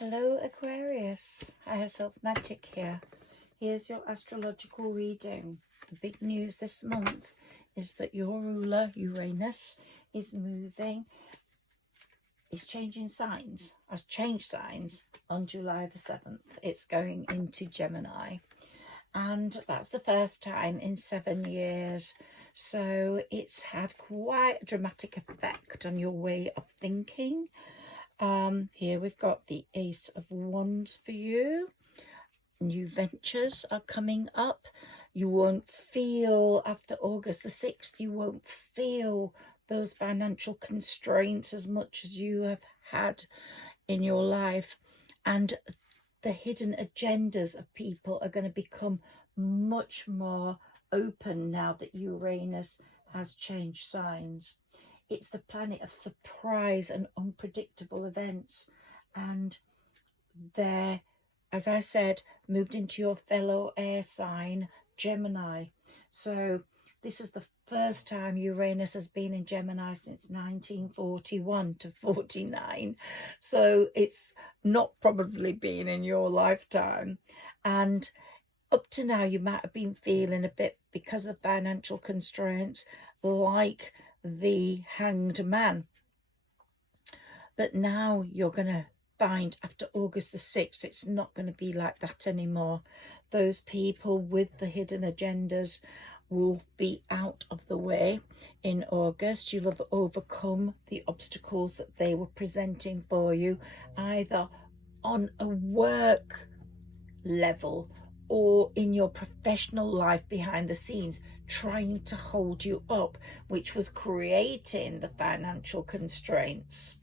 Hello Aquarius, Higherself Magic here. Here's your astrological reading. The big news this month is that your ruler, Uranus, is changing signs, has changed signs on July the 7th. It's going into Gemini. And that's the first time in 7 years. So it's had quite a dramatic effect on your way of thinking. Here we've got the Ace of Wands for you. New ventures are coming up. You won't feel, after August the 6th, you won't feel those financial constraints as much as you have had in your life. And the hidden agendas of people are going to become much more open now that Uranus has changed signs. It's the planet of surprise and unpredictable events. And there, as I said, moved into your fellow air sign, Gemini. So this is the first time Uranus has been in Gemini since 1941 to 49. So it's not probably been in your lifetime. And up to now, you might have been feeling a bit, because of financial constraints, like the Hanged Man. But now you're going to find after August the 6th, it's not going to be like that anymore. Those people with the hidden agendas will be out of the way in August. You'll have overcome the obstacles that they were presenting for you, either on a work level or in your professional life behind the scenes, trying to hold you up, which was creating the financial constraints.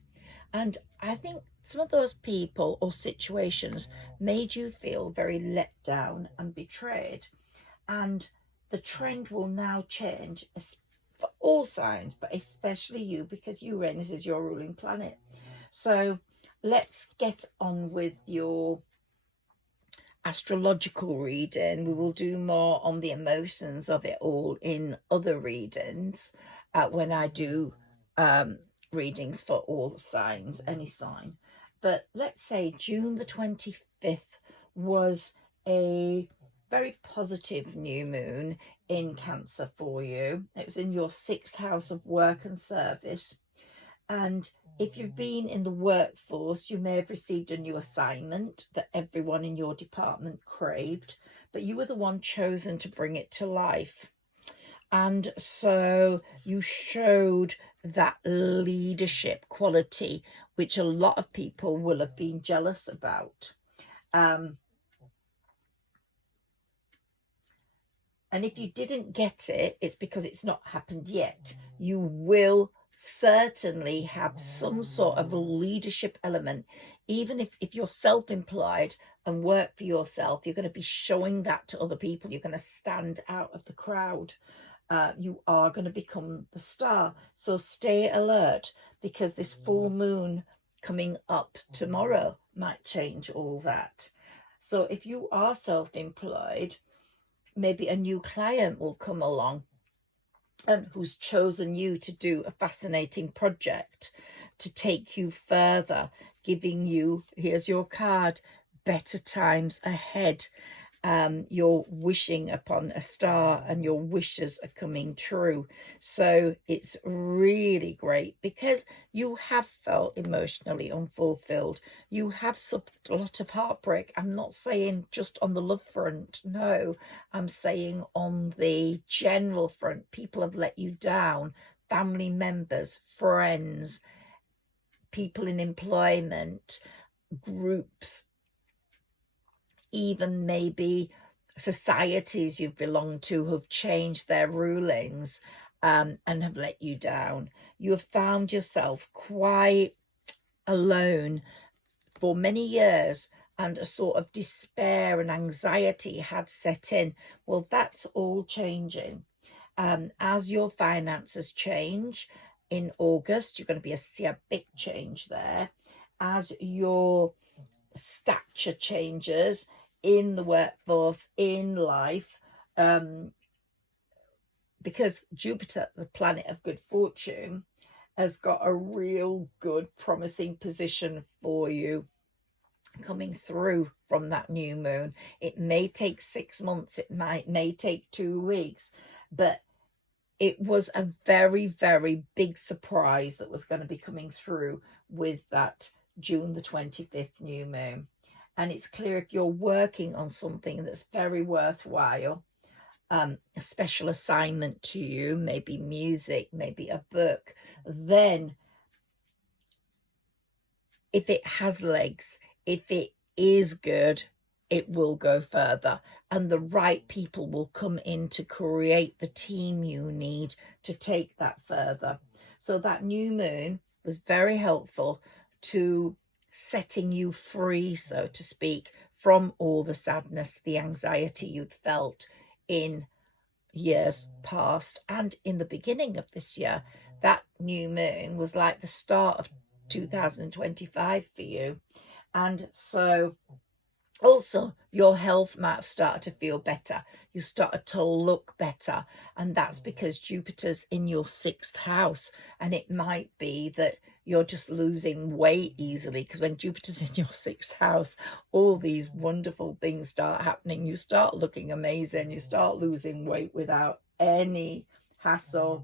And I think some of those people or situations made you feel very let down and betrayed. And the trend will now change for all signs, but especially you, because Uranus is your ruling planet. So let's get on with your astrological reading. We will do more on the emotions of it all in other readings when I do readings for all signs, any sign. But let's say June the 25th was a very positive new moon in Cancer for you. It was in your 6th house of work and service. And if you've been in the workforce, you may have received a new assignment that everyone in your department craved, but you were the one chosen to bring it to life. And so you showed that leadership quality, which a lot of people will have been jealous about. And if you didn't get it, it's because it's not happened yet. You will certainly have some sort of leadership element. Even if you're self-employed and work for yourself, you're going to be showing that to other people. You're going to stand out of the crowd. You are going to become the star. So stay alert, because this full moon coming up tomorrow might change all that. So if you are self-employed, maybe a new client will come along and who's chosen you to do a fascinating project to take you further, giving you, here's your card, better times ahead. You're wishing upon a star and your wishes are coming true. So it's really great, because you have felt emotionally unfulfilled. You have suffered a lot of heartbreak. I'm not saying just on the love front. No, I'm saying on the general front. People have let you down. Family members, friends, people in employment, groups, even maybe societies you've belonged to have changed their rulings and have let you down. You have found yourself quite alone for many years, and a sort of despair and anxiety had set in. Well, that's all changing. As your finances change in August, you're going to see a big change there. As your stature changes in the workforce, in life, because Jupiter, the planet of good fortune, has got a real good promising position for you coming through from that new moon. It may take 6 months, it may take 2 weeks, but it was a very, very big surprise that was going to be coming through with that June the 25th new moon. And it's clear if you're working on something that's very worthwhile, a special assignment to you, maybe music, maybe a book, then if it has legs, if it is good, it will go further, and the right people will come in to create the team you need to take that further. So that new moon was very helpful to setting you free, so to speak, from all the sadness, the anxiety you'd felt in years past and in the beginning of this year. That new moon was like the start of 2025 for you. And so also your health might have started to feel better. You started to look better, and that's because Jupiter's in your 6th house, and it might be that you're just losing weight easily, because when Jupiter's in your 6th house, all these wonderful things start happening. You start looking amazing, you start losing weight without any hassle.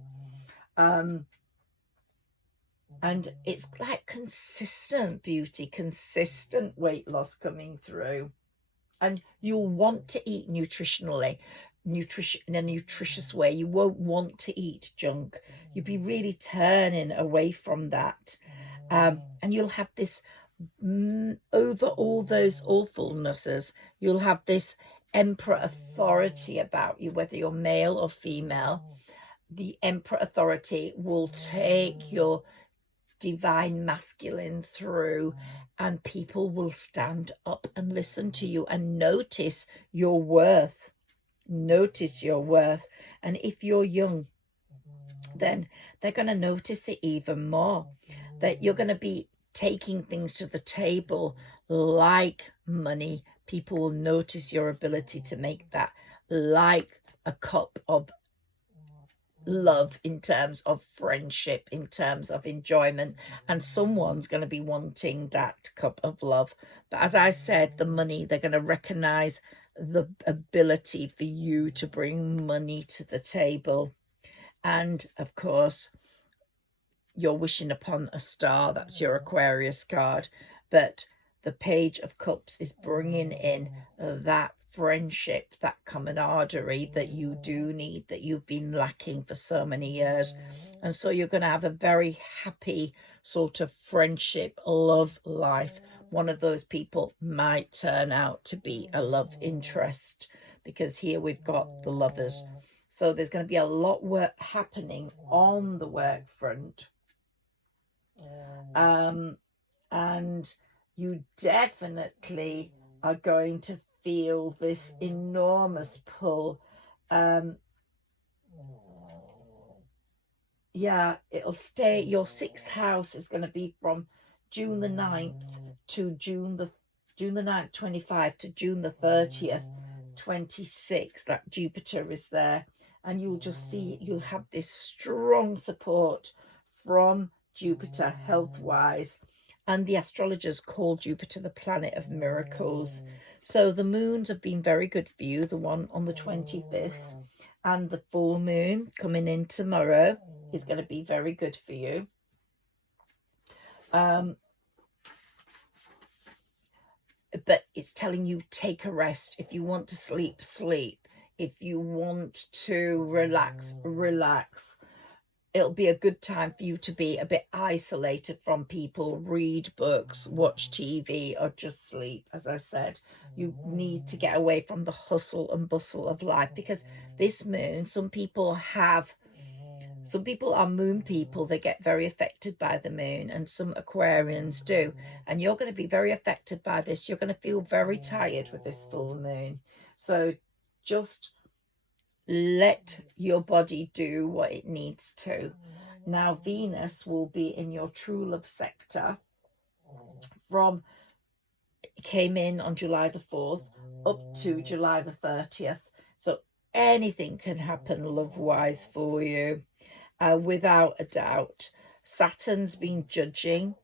And it's like consistent beauty, consistent weight loss coming through. And you'll want to eat nutritionally, in a nutritious way. You won't want to eat junk. You'll be really turning away from that. And you'll have this, over all those awfulnesses, you'll have this emperor authority about you, whether you're male or female. The emperor authority will take your divine masculine through, and people will stand up and listen to you and notice your worth. Notice your worth. And if you're young, then they're going to notice it even more, that you're going to be taking things to the table like money. People will notice your ability to make that, like a cup of love, in terms of friendship, in terms of enjoyment, and someone's going to be wanting that cup of love. But as I said, the money, they're going to recognize the ability for you to bring money to the table. And of course, you're wishing upon a star, that's your Aquarius card, but the Page of Cups is bringing in that friendship, that camaraderie that you do need, that you've been lacking for so many years. And so you're going to have a very happy sort of friendship, love life. One of those people might turn out to be a love interest, because here we've got the Lovers. So there's going to be a lot of work happening on the work front. And you definitely are going to feel this enormous pull. Yeah, it'll stay. Your 6th house is going to be from June the 9th to June the 9th, 25 to June the 30th, 26. That Jupiter is there, and you'll just see, you'll have this strong support from Jupiter health-wise. And the astrologers call Jupiter the planet of miracles. So the moons have been very good for you, the one on the 25th, and the full moon coming in tomorrow is going to be very good for you. But it's telling you, take a rest. If you want to sleep, sleep. If you want to relax, relax. It'll be a good time for you to be a bit isolated from people, read books, watch TV, or just sleep. As I said, you need to get away from the hustle and bustle of life, because this moon, some people are moon people. They get very affected by the moon, and some Aquarians do. And you're going to be very affected by this. You're going to feel very tired with this full moon. So just let your body do what it needs to. Now, Venus will be in your true love sector came in on July the 4th up to July the 30th. So anything can happen love-wise for you, without a doubt. Saturn's been judging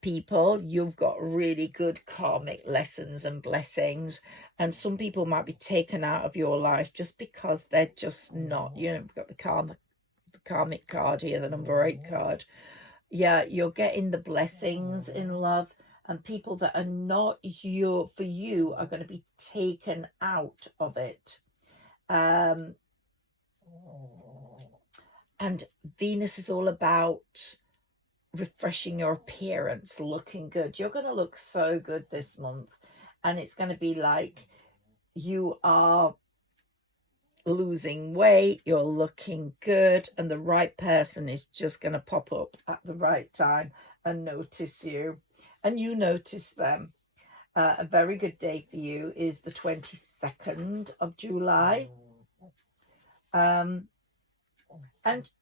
people, you've got really good karmic lessons and blessings, and some people might be taken out of your life just because they're just not, you know, we've got the karmic card here, the number 8 card. Yeah, you're getting the blessings in love, and people that are not for you are going to be taken out of it. And Venus is all about refreshing your appearance, looking good. You're going to look so good this month, and it's going to be like you are losing weight, you're looking good, and the right person is just going to pop up at the right time and notice you, and you notice them. A very good day for you is the 22nd of July. And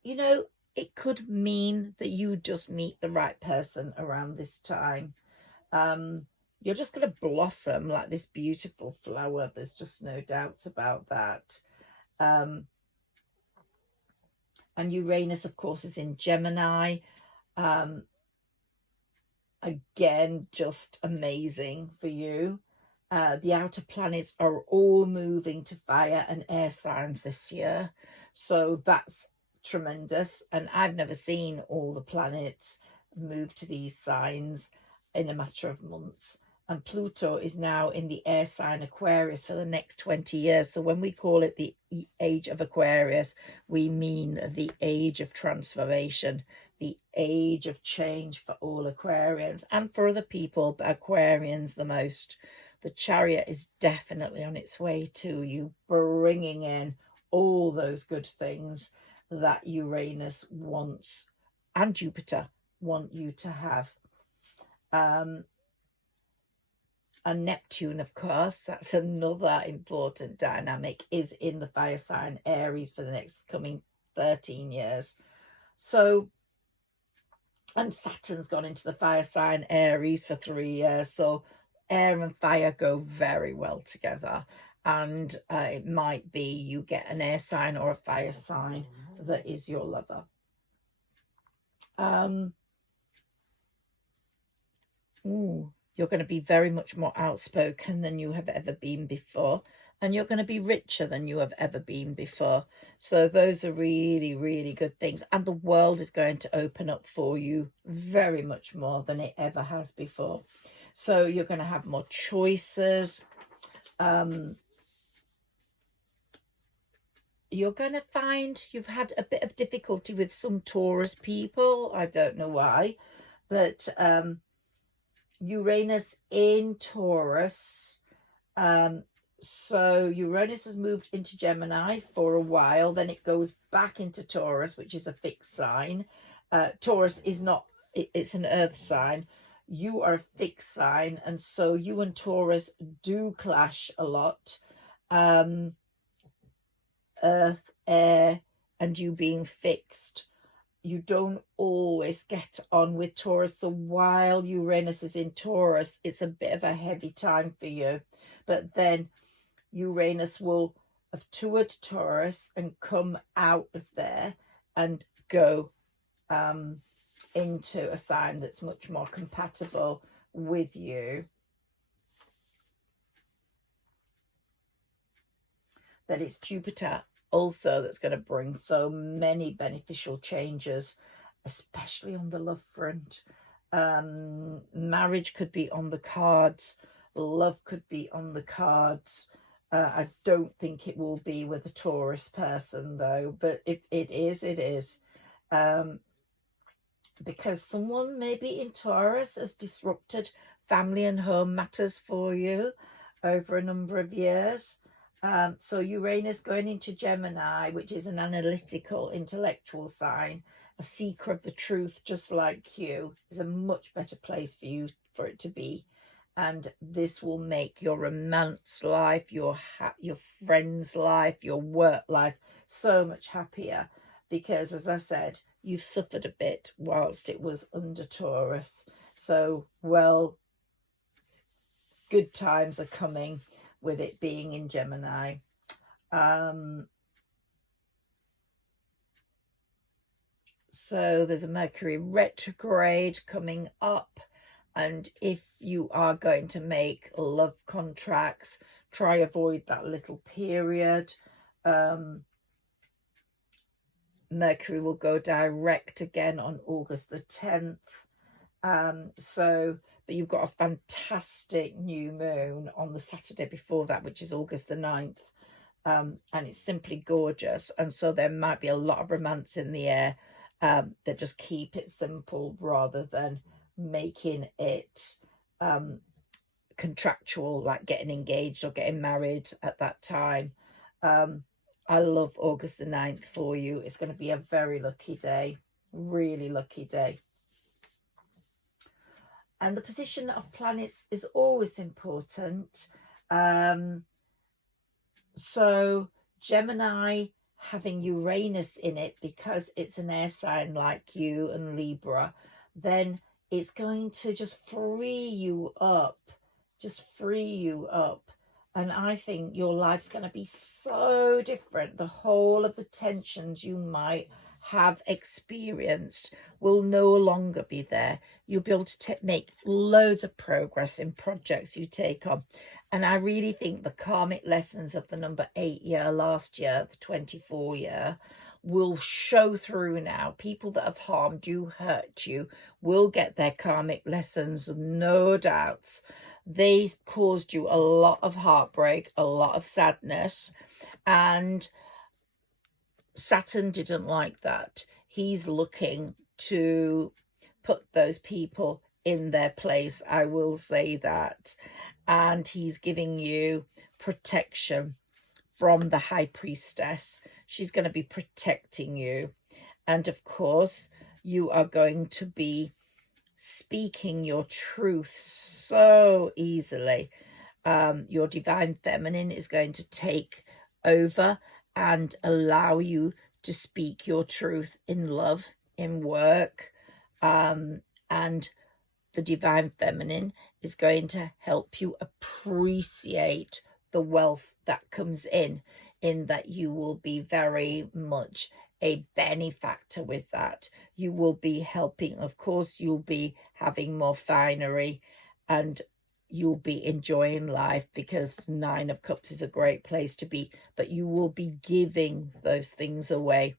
you know, it could mean that you just meet the right person around this time. You're just going to blossom like this beautiful flower. There's just no doubts about that. And Uranus, of course, is in Gemini. Again, just amazing for you. The outer planets are all moving to fire and air signs this year. So that's tremendous. And I've never seen all the planets move to these signs in a matter of months. And Pluto is now in the air sign Aquarius for the next 20 years. So when we call it the age of Aquarius, we mean the age of transformation, the age of change for all Aquarians and for other people, but Aquarians the most. The Chariot is definitely on its way to you, bringing in all those good things that Uranus wants and Jupiter want you to have. And Neptune, of course, that's another important dynamic, is in the fire sign Aries for the next coming 13 years. So, and Saturn's gone into the fire sign Aries for 3 years. So air and fire go very well together. And it might be you get an air sign or a fire sign that is your lover. You're going to be very much more outspoken than you have ever been before. And you're going to be richer than you have ever been before. So those are really, really good things. And the world is going to open up for you very much more than it ever has before. So you're going to have more choices. You're going to find you've had a bit of difficulty with some Taurus people. I don't know why. But Uranus in Taurus. So Uranus has moved into Gemini for a while. Then it goes back into Taurus, which is a fixed sign. Taurus is not, it's an earth sign. You are a fixed sign. And so you and Taurus do clash a lot. Earth, air, and you being fixed. You don't always get on with Taurus. So while Uranus is in Taurus, it's a bit of a heavy time for you. But then Uranus will have toured Taurus and come out of there and go into a sign that's much more compatible with you. That it's Jupiter also that's going to bring so many beneficial changes, especially on the love front. Marriage could be on the cards. Love could be on the cards. I don't think it will be with a Taurus person, though. But if it is, it is. Because someone maybe in Taurus has disrupted family and home matters for you over a number of years. So Uranus going into Gemini, which is an analytical, intellectual sign, a seeker of the truth, just like you, is a much better place for you for it to be. And this will make your romance life, your friends' life, your work life so much happier. Because, as I said, you've suffered a bit whilst it was under Taurus. So, well, good times are coming with it being in Gemini. So there's a Mercury retrograde coming up And if you are going to make love contracts, try avoid that little period. Mercury will go direct again on August the 10th. But you've got a fantastic new moon on the Saturday before that, which is August the 9th. And it's simply gorgeous. And so there might be a lot of romance in the air. That just keep it simple rather than making it contractual, like getting engaged or getting married at that time. I love August the 9th for you. It's going to be a very lucky day, really lucky day. And the position of planets is always important. So Gemini having Uranus in it, because it's an air sign like you and Libra, then it's going to just free you up, And I think your life's going to be so different. The whole of the tensions you might have experienced will no longer be there. You'll be able to make loads of progress in projects you take on. And I really think the karmic lessons of the number 8 year last year, the 24 year, will show through now. People that have harmed you, hurt you, will get their karmic lessons, no doubts. They caused you a lot of heartbreak, a lot of sadness, and Saturn didn't like that. He's looking to put those people in their place, I will say that. And he's giving you protection from the High Priestess. She's going to be protecting you. And of course, you are going to be speaking your truth so easily. Your divine feminine is going to take over and allow you to speak your truth in love, in work, and the divine feminine is going to help you appreciate the wealth that comes in that you will be very much a benefactor with that. You will be helping, of course, you'll be having more finery and you'll be enjoying life, because the 9 of Cups is a great place to be, but you will be giving those things away.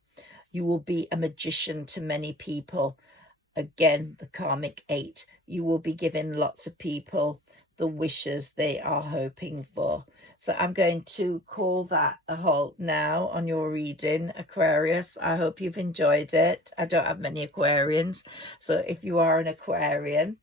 You will be a magician to many people. Again, the karmic 8, you will be giving lots of people the wishes they are hoping for. So I'm going to call that a halt now on your reading, Aquarius. I hope you've enjoyed it. I don't have many Aquarians, so if you are an Aquarian,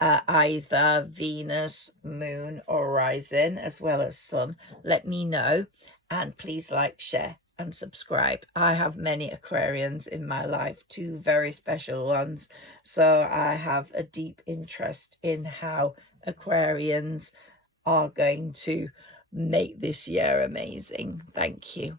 either Venus, Moon or Rising, as well as Sun, let me know, and please like, share and subscribe. I have many Aquarians in my life, 2 very special ones, so I have a deep interest in how Aquarians are going to make this year amazing. Thank you.